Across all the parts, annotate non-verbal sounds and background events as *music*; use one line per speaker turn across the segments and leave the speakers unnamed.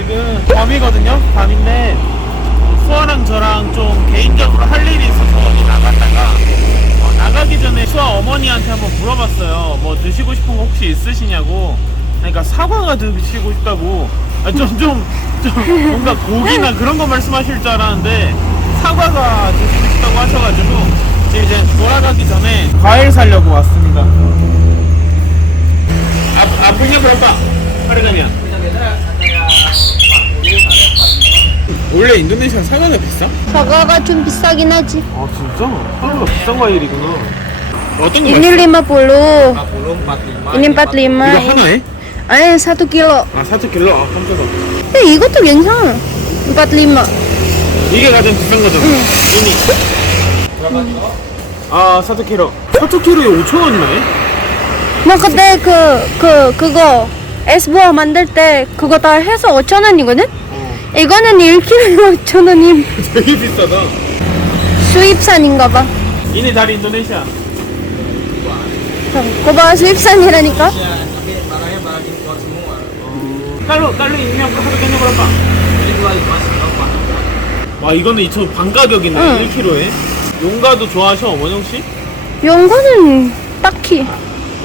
지금 밤이거든요. 밤인데 수아랑 저랑 좀 개인적으로 할 일이 있어서 나갔다가 어, 나가기 전에 수아 어머니한테 한번 물어봤어요. 뭐 드시고 싶은 거 혹시 있으시냐고. 그러니까 사과가 드시고 싶다고. 아, 좀, 좀, 좀 뭔가 고기나 그런 거 말씀하실 줄 알았는데 사과가 드시고 싶다고 하셔가지고 지금 이제 돌아가기 전에 과일 사려고 왔습니다. 아, 아프냐 berapa? harganya? 원래 인도네시아 사과가 비싸?
사과가 좀 비싸긴 하지.
아 진짜? 사과가 비싼 과일이구나 어떤 거
Ini
맛있어?
50. Ini 45.
이거 하나에?
아니, 1kg.
아 4kg? 아 깜짝아
근데 이것도 괜찮아. 45.
이게 가장 비싼 거잖아 이니 아 4kg 4kg에 5천 원이네?
나 그때 그, 그, 그거, 에스보아 만들 때 그거 다 해서 5,000원이거든?
어
이거는 1kg에 5,000원임.
되게 비싸다
수입산인가 봐.
ini dari Indonesia
그거 수입산이라니까?
kalau kalau ini yang harganya berapa? 와 이거는 이저 반 가격이네
응.
1kg에 용가도 좋아하셔 원영 씨?
연거는 딱히.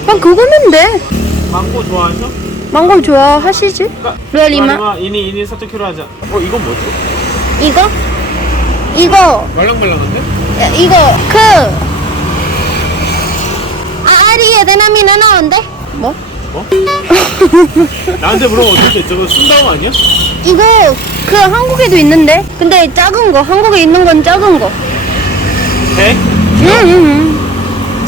그냥 그거면 돼.
망고 좋아하셔?
망고 좋아하시지? 루알리마?
마지막 ini ini 1kg 하자 어 이건 뭐지?
이거? 이거,
말랑말랑한데?
야, 이거, 그, 아, 아리에 대나미나 나온데? 뭐?
뭐? *laughs* 나한테 물어보면 어떻게 저거 순다움 아니야?
이거, 그 한국에도 있는데? 근데 작은 거, 한국에 있는 건 작은 거.
배?
응, 응, 응.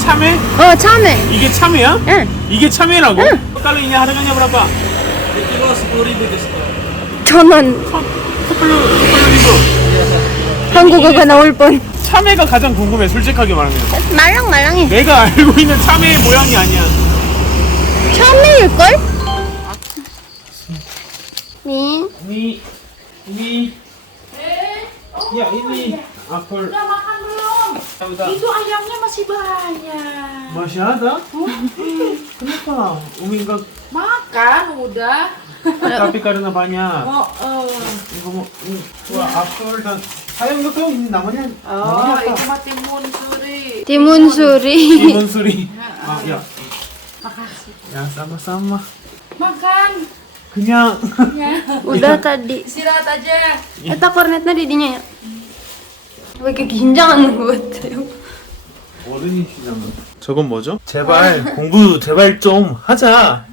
참외?
어, 참외.
이게 참외야?
응.
이게 참외라고?
응. 원.
sepuluh sepuluh ribu
한국어가 나올 뻔.
참외가 가장 궁금해 솔직하게 말하면
말랑말랑해.
내가 알고 있는 참외의 모양이 아니야
참외일걸? 네.
ini apel
Udah makan belum? Itu ayamnya masih banyak.
Masih ada? Oh, iya. Kenapa? Umi enggak
makan udah.
Tapi karena banyak.
Oh,
oh. mau wah, iya. after dan ayam itu namanya.
Oh, itu mah timun suri.
Timun suri.
Timun suri. Ah, ya.
Makasih.
Ya, sama-sama.
Makan.
Kenyang.
Ya.
Udah tadi.
Istirahat aja.
Eta kornetnya didinya ya. 왜 이렇게 긴장하는 것 같아요?
어른이시잖아. 저건 뭐죠? 제발 공부 제발 좀 하자.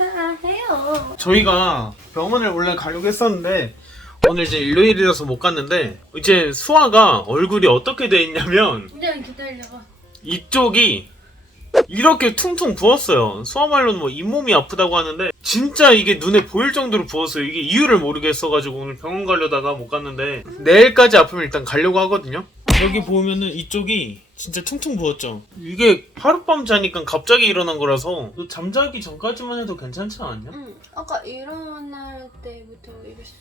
아, 해요.
저희가 병원을 원래 가려고 했었는데 오늘 이제 일요일이라서 못 갔는데 이제 수아가 얼굴이 어떻게 돼 있냐면
이제 기다려봐.
이쪽이 이렇게 퉁퉁 부었어요. 수아 말로는 뭐 잇몸이 아프다고 하는데 진짜 이게 눈에 보일 정도로 부었어요. 이게 이유를 모르겠어가지고 오늘 병원 가려다가 못 갔는데 내일까지 아프면 일단 가려고 하거든요. 여기 보면은 이쪽이 진짜 퉁퉁 부었죠. 이게 하룻밤 자니까 갑자기 일어난 거라서 너 잠자기 전까지만 해도 괜찮지 않았냐?
응. 아까 일어날 때부터 이랬어.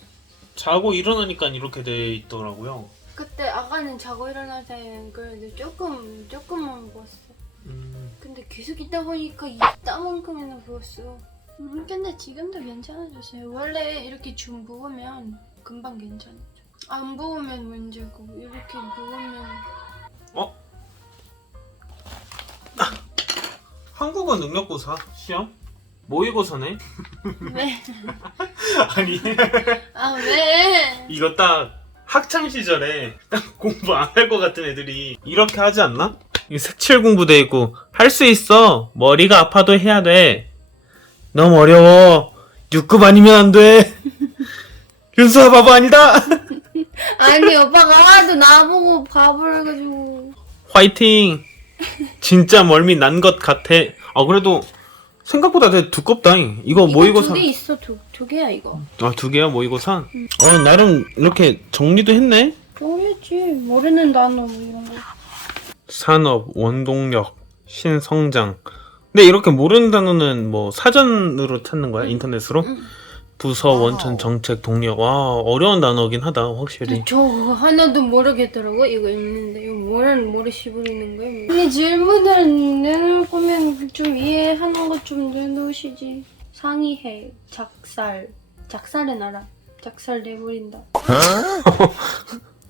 자고 일어나니까 이렇게 돼 있더라고요.
그때 아까는 자고 일어날 때는 그래도 조금 조금만 부었어.
음,
근데 계속 있다 보니까 이따만큼이나 부었어. 음, 근데 지금도 괜찮아졌어요. 원래 이렇게 좀 부으면 금방 괜찮아져. 안 부으면 문제고 이렇게 부으면
한국어 능력고사 시험 모의고사네.
왜? *laughs*
아니
아 왜?
이거 딱 학창 시절에 딱 공부 안 할 것 같은 애들이 이렇게 하지 않나? 이 색칠 공부돼 있고 할 수 있어 머리가 아파도 해야 돼 너무 어려워. 6급 아니면 안 돼. *laughs* 윤수아 바보 아니다. *laughs*
아니 오빠가 하도 나보고 바보를 해가지고.
화이팅. 진짜 멀미 난 것 같아. 아 그래도 생각보다 되게 두껍다 이거 모의고사
두개 있어. 두, 두 개야 이거.
아두 개야? 모의고사 어 나름 이렇게 정리도 했네?
정했지. 모르는 단어 뭐 이런 거.
산업, 원동력, 신성장. 근데 이렇게 모르는 단어는 뭐 사전으로 찾는 거야? 인터넷으로?
응.
부서, 원천, 정책, 동력. 와, 어려운 단어긴 하다, 확실히.
저 하나도 모르겠더라고 이거 읽는데 이거 뭐라는 뭐를 씹으리는 거야 아니 질문을 내놓을 거면 좀 이해하는 거좀 내놓으시지 상의해 작살 작살내 놔라. 작살 내버린다.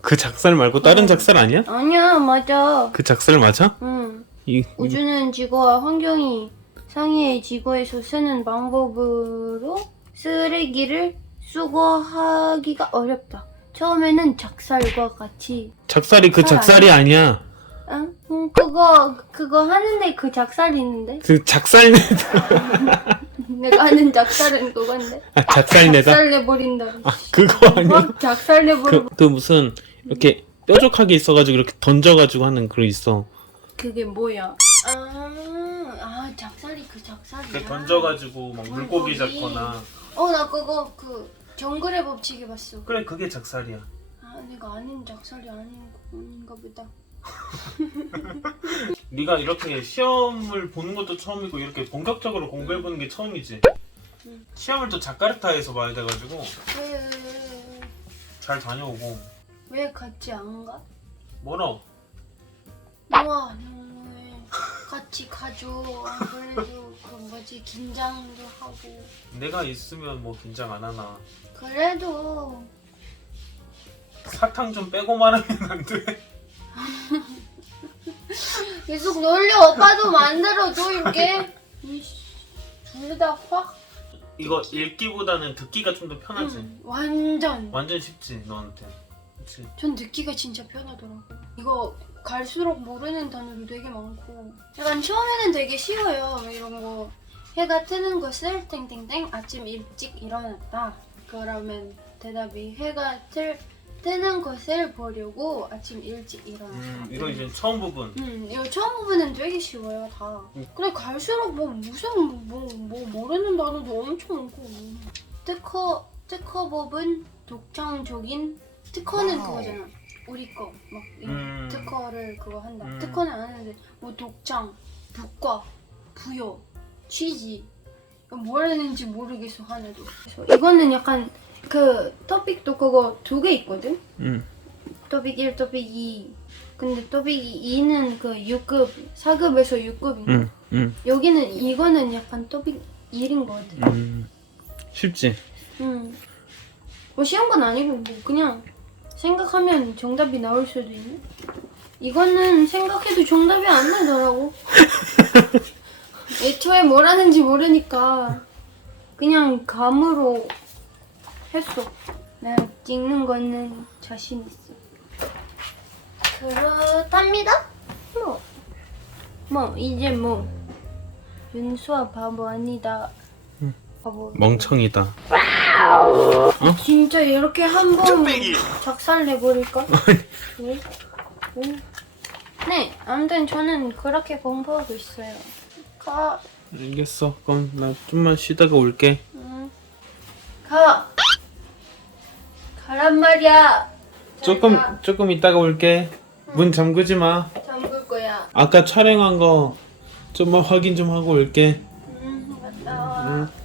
그 작살 말고 다른 작살 아니야?
아니야, 맞아.
그 작살 맞아?
응.
이,
우주는 지구와 환경이 상해의 지구에서 쓰는 방법으로 쓰레기를 수거하기가 어렵다. 처음에는 작살과 같이
작살이 그
작살
작살이 아니야.
응? 응, 그거 그거 하는데 그 작살이 있는데
그 작살 내 *laughs*
내가 하는 작살은 그건데
아, 작살 내다.
작살 내버린다.
아 그거 아니야?
막 작살 내버려.
그, 그 무슨 이렇게 뾰족하게 있어가지고 이렇게 던져가지고 하는 그거 있어.
그게 뭐야? 아, 아 작살이 그 작살이야.
그 던져가지고 막 물고기
물고기.
잡거나.
어 나 그거 그 정글의 법칙에 봤어.
그래 그게 작살이야.
아 내가 아는 작살이 아닌 건가 보다. *laughs*
네가 이렇게 시험을 보는 것도 처음이고 이렇게 본격적으로 공부해 보는 게 처음이지.
응.
시험을 또 자카르타에서 봐야 돼가지고
왜,
잘 다녀오고.
왜 같이 안 가?
뭐라?
우와 너무해. 같이 가줘. 안 그래도 그 뭐지 긴장도 하고.
내가 있으면 뭐 긴장 안 하나.
그래도
사탕 좀 빼고 말하면 안 돼. *laughs*
계속 놀려 오빠도 만들어줘 이렇게. 둘다 확.
이거 읽기보다는 듣기가 좀 더 편하지.
응, 완전.
완전 쉽지 너한테. 그치?
전 듣기가 진짜 편하더라고. 이거 갈수록 모르는 단어도 되게 많고. 약간 처음에는 되게 쉬워요. 이런 거. 해가 뜨는 것을 땡땡땡 아침 일찍 일어났다. 그러면 대답이 해가 틀, 뜨는 것을 보려고 아침 일찍 일어났다.
음, 이거 이제 처음 부분.
음, 이거 처음 부분은 되게 쉬워요, 다.
음.
근데 갈수록 뭐 무슨 뭐, 뭐 모르는 단어도 엄청 많고. 특허 특허법은 독창적인 특허는 그거잖아. 우리 거막
음.
특허를 그거 한다.
음.
특허는 안 하는데 뭐 독창, 부과, 부여, 취지 뭘 하는지 모르겠어 하나도. 그래서 이거는 약간 그 토픽도 그거 두 개 있거든.
음.
토픽 1, 토픽 2. 근데 토픽 2는 그 6급, 4급에서 6급인가?
음. 음.
여기는 이거는 약간 토픽 1인 것 같아.
음. 쉽지.
음. 뭐 쉬운 건 아니고 뭐 그냥 생각하면 정답이 나올 수도 있네. 이거는 생각해도 정답이 안 나더라고. 애초에 뭘 하는지 모르니까 그냥 감으로 했어. 내가 찍는 거는 자신 있어. 그렇답니다. 뭐, 뭐 이제 뭐 윤수아 바보 아니다. 바보.
멍청이다.
진짜 이렇게 한번 작살 내버릴까? *laughs* 왜? 왜? 네, 아무튼 저는 그렇게 공부하고 있어요. 가,
알겠어. 그럼 나 좀만 쉬다가 올게.
응. 가. 가란 말이야.
조금
가.
조금 이따가 올게. 문 잠그지 마.
잠글 거야.
아까 촬영한 거 좀만 확인 좀 하고 올게.
응, 갔다 와.
응.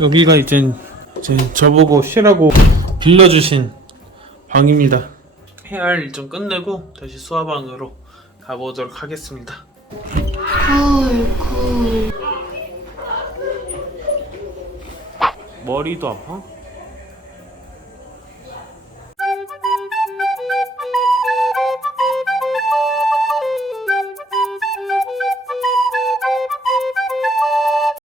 여기가 이제 이제 저보고 쉬라고 빌려주신 방입니다. 해야 할 일좀 끝내고 다시 수화방으로 가보도록 하겠습니다.
아이고.
머리도 아파?